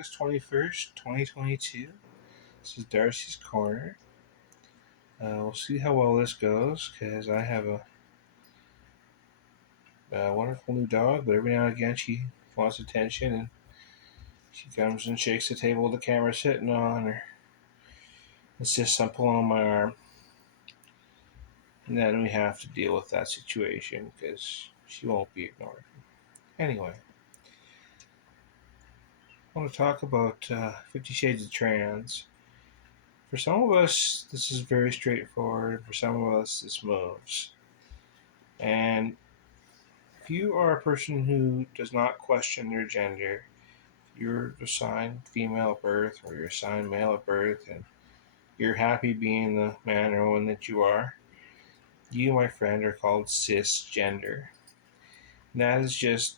August 21st, 2022. This is Darci's Corner. We'll see how well this goes because I have a wonderful new dog, but every now and again she wants attention and she comes and shakes the table the camera's sitting on or insists on pulling on my arm. And then we have to deal with that situation because she won't be ignored. Anyway, I want to talk about 50 Shades of Trans. For some of us, this is very straightforward. For some of us, this moves. And if you are a person who does not question their gender, you're assigned female at birth or you're assigned male at birth, and you're happy being the man or woman that you are, you, my friend, are called cisgender. And that is just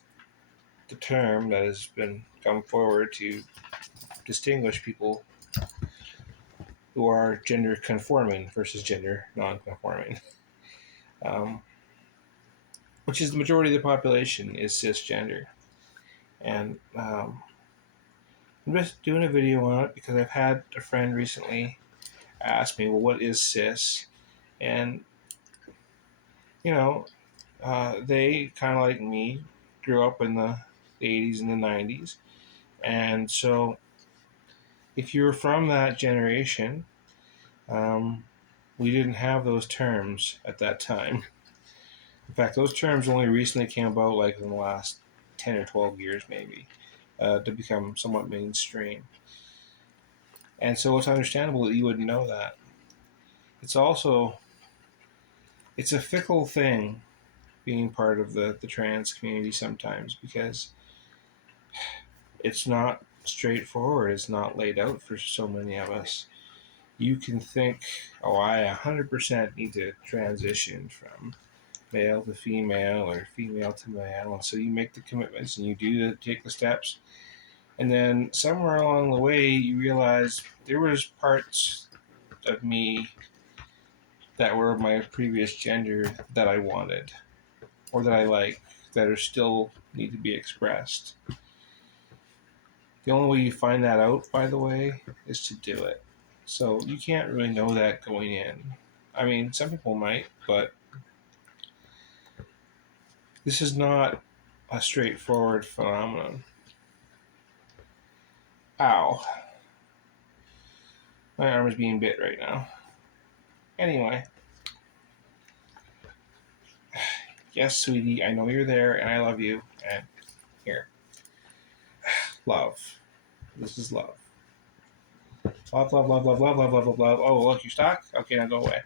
the term that has been come forward to distinguish people who are gender conforming versus gender non-conforming. Um, which is the majority of the population is cisgender. And I'm just doing a video on it because I've had a friend recently ask me, well, what is cis? And, you know, they kind of like me grew up in the 80s and the 90s. And so if you're from that generation, we didn't have those terms at that time. In fact, those terms only recently came about like in the last 10 or 12 years maybe to become somewhat mainstream. And so it's understandable that you wouldn't know that. It's also, it's a fickle thing being part of the trans community sometimes because it's not straightforward. It's not laid out for so many of us. You can think, oh, I 100% need to transition from male to female or female to male. And so you make the commitments and you take the steps. And then somewhere along the way, you realize there was parts of me that were my previous gender that I wanted or that I like that are still need to be expressed. The only way you find that out, by the way, is to do it. So you can't really know that going in. I mean, some people might, but this is not a straightforward phenomenon. Ow. My arm is being bit right now. Anyway. Yes, sweetie, I know you're there and I love you. And here. Love. This is love. Love, love, love, love, love, love, love, love, love. Oh, look, you're stuck? Okay, now go away.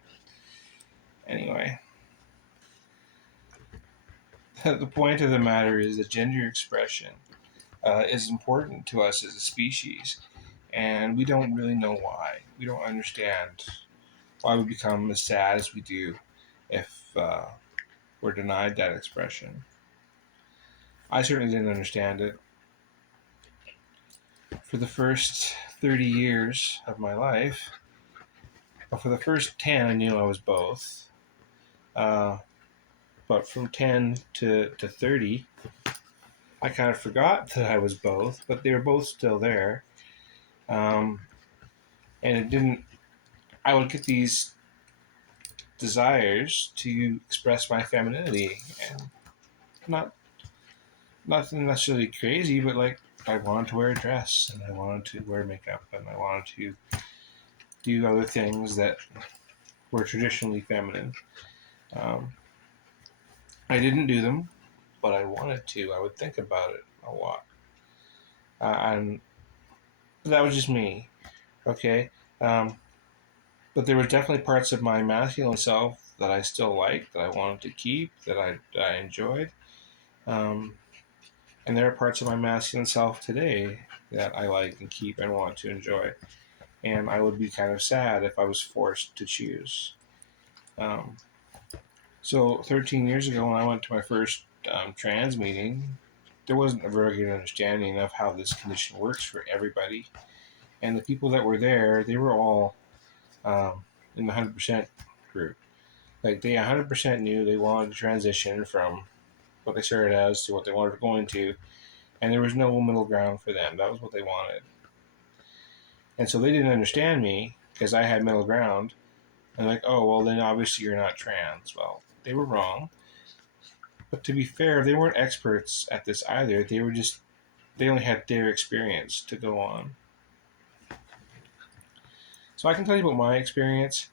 Anyway. The point of the matter is that gender expression is important to us as a species. And we don't really know why. We don't understand why we become as sad as we do if we're denied that expression. I certainly didn't understand it. For the first 30 years of my life, well, for the first 10, I knew I was both. But from 10 to 30, I kind of forgot that I was both, but they were both still there. And it didn't, I would get these desires to express my femininity, and nothing necessarily crazy, but like I wanted to wear a dress and I wanted to wear makeup and I wanted to do other things that were traditionally feminine. I didn't do them, but I wanted to. I would think about it a lot. And that was just me, okay? But there were definitely parts of my masculine self that I still liked, that I wanted to keep, that I enjoyed. And there are parts of my masculine self today that I like and keep and want to enjoy. And I would be kind of sad if I was forced to choose. So 13 years ago, when I went to my first trans meeting, there wasn't a very good understanding of how this condition works for everybody. And the people that were there, they were all in the 100% group. Like they 100% knew they wanted to transition from what they started as to what they wanted to go into. And there was no middle ground for them. That was what they wanted. And so they didn't understand me because I had middle ground. And like, oh, well, then obviously you're not trans. Well, they were wrong. But to be fair, they weren't experts at this either. They only had their experience to go on. So I can tell you about my experience.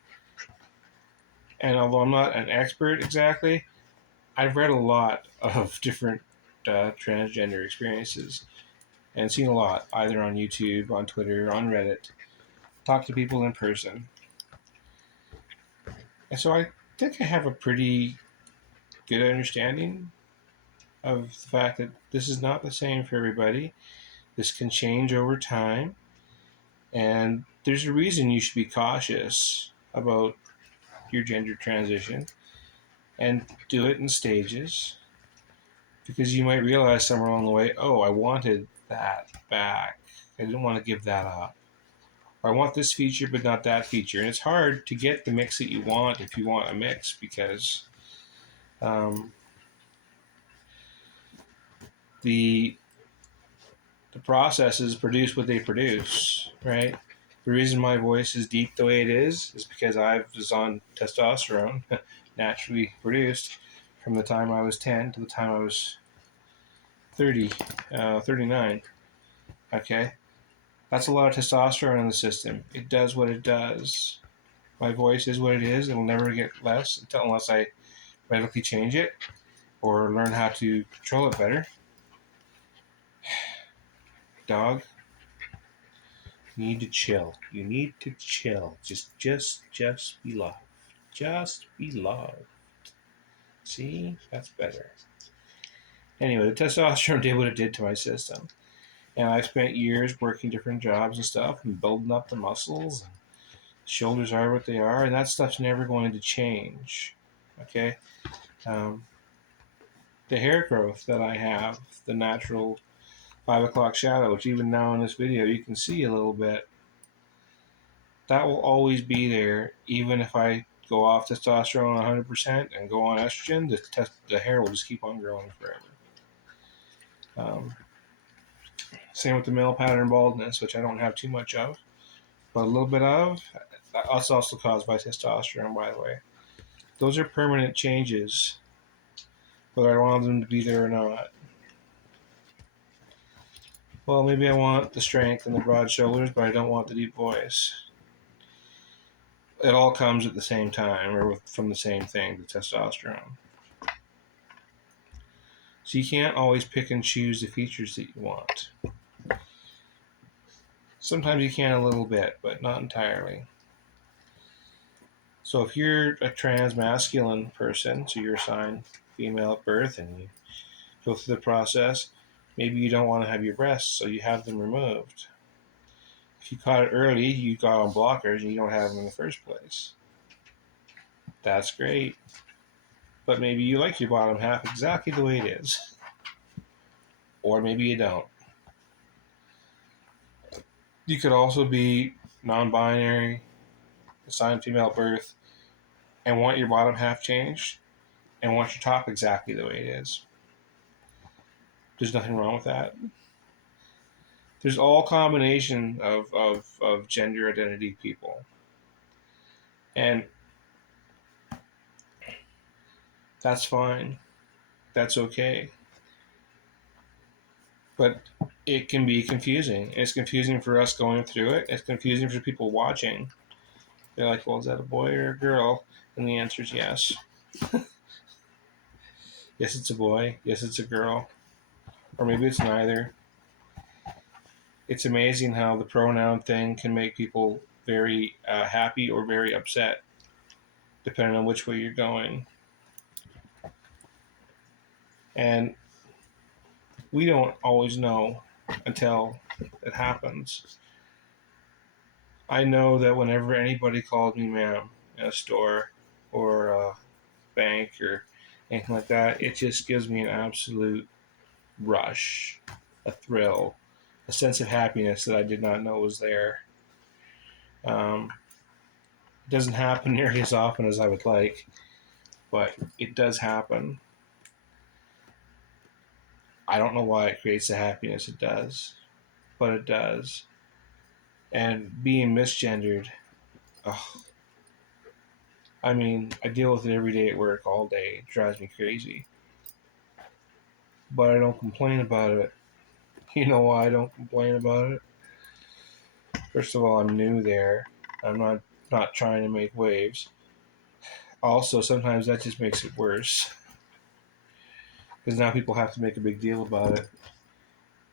And although I'm not an expert exactly, I've read a lot of different transgender experiences and seen a lot, either on YouTube, on Twitter, on Reddit, talk to people in person. And so I think I have a pretty good understanding of the fact that this is not the same for everybody. This can change over time. And there's a reason you should be cautious about your gender transition and do it in stages, because you might realize somewhere along the way, oh, I wanted that back. I didn't want to give that up. Or I want this feature, but not that feature. And it's hard to get the mix that you want if you want a mix, because um, the processes produce what they produce, right? The reason my voice is deep the way it is because I was on testosterone, naturally produced, from the time I was 10 to the time I was 30, 39. Okay? That's a lot of testosterone in the system. It does what it does. My voice is what it is. It'll never get less unless I radically change it or learn how to control it better. Dog, you need to chill. You need to chill. Just be loved. Just be loved. See? That's better. Anyway, the testosterone did what it did to my system. And I spent years working different jobs and stuff and building up the muscles. And shoulders are what they are, and that stuff's never going to change. Okay? Um, the hair growth that I have, the natural 5 o'clock shadow, which even now in this video you can see a little bit, that will always be there, even if I go off testosterone 100% and go on estrogen. The hair will just keep on growing forever. Same with the male pattern baldness, which I don't have too much of, but a little bit of. That's also caused by testosterone, by the way. Those are permanent changes, whether I want them to be there or not. Well, maybe I want the strength and the broad shoulders, but I don't want the deep voice. It all comes at the same time, or from the same thing, the testosterone. So you can't always pick and choose the features that you want. Sometimes you can a little bit, but not entirely. So if you're a trans masculine person, so you're assigned female at birth and you go through the process, maybe you don't want to have your breasts, so you have them removed. If you caught it early, you got on blockers and you don't have them in the first place. That's great. But maybe you like your bottom half exactly the way it is. Or maybe you don't. You could also be non-binary, assigned female at birth, and want your bottom half changed, and want your top exactly the way it is. There's nothing wrong with that. There's all combination of gender identity people. And that's fine. That's okay. But it can be confusing. It's confusing for us going through it. It's confusing for people watching. They're like, well, is that a boy or a girl? And the answer is yes. Yes, it's a boy. Yes, it's a girl. Or maybe it's neither. It's amazing how the pronoun thing can make people very happy or very upset, depending on which way you're going. And we don't always know until it happens. I know that whenever anybody calls me ma'am in a store or a bank or anything like that, it just gives me an absolute rush, a thrill, a sense of happiness that I did not know was there. It doesn't happen nearly as often as I would like, but it does happen. I don't know why it creates the happiness it does, but it does. And being misgendered, ugh, I mean, I deal with it every day at work, all day. It drives me crazy. But I don't complain about it. You know why I don't complain about it? First of all, I'm new there. I'm not trying to make waves. Also, sometimes that just makes it worse because now people have to make a big deal about it,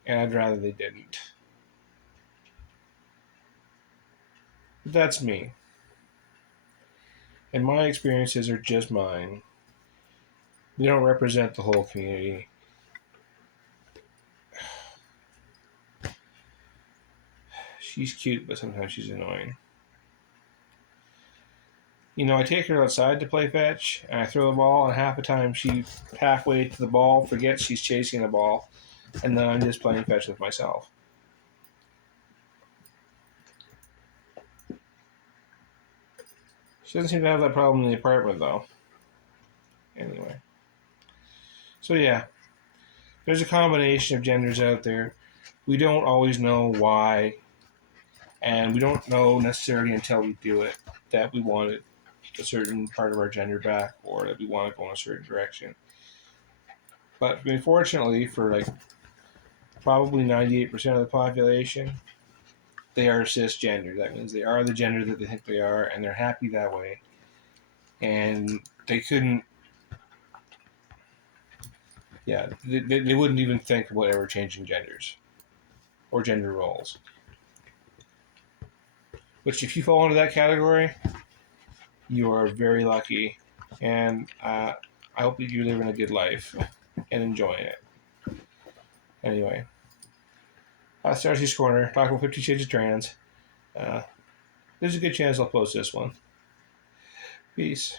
and I'd rather they didn't. But that's me, and my experiences are just mine. They don't represent the whole community. She's cute, but sometimes she's annoying. You know, I take her outside to play fetch, and I throw the ball, and half the time she halfway to the ball forgets she's chasing the ball, and then I'm just playing fetch with myself. She doesn't seem to have that problem in the apartment, though. Anyway. So, yeah, there's a combination of genders out there. We don't always know why, and we don't know necessarily until we do it that we want a certain part of our gender back or that we want to go in a certain direction. But unfortunately, for like probably 98% of the population, they are cisgender. That means they are the gender that they think they are, and they're happy that way. And they couldn't, yeah, they wouldn't even think about ever changing genders or gender roles. Which, if you fall into that category, you are very lucky. And I hope that you're living a good life and enjoying it. Anyway, that's Darci's Corner, talking about 50 Shades of Trans. There's a good chance I'll post this one. Peace.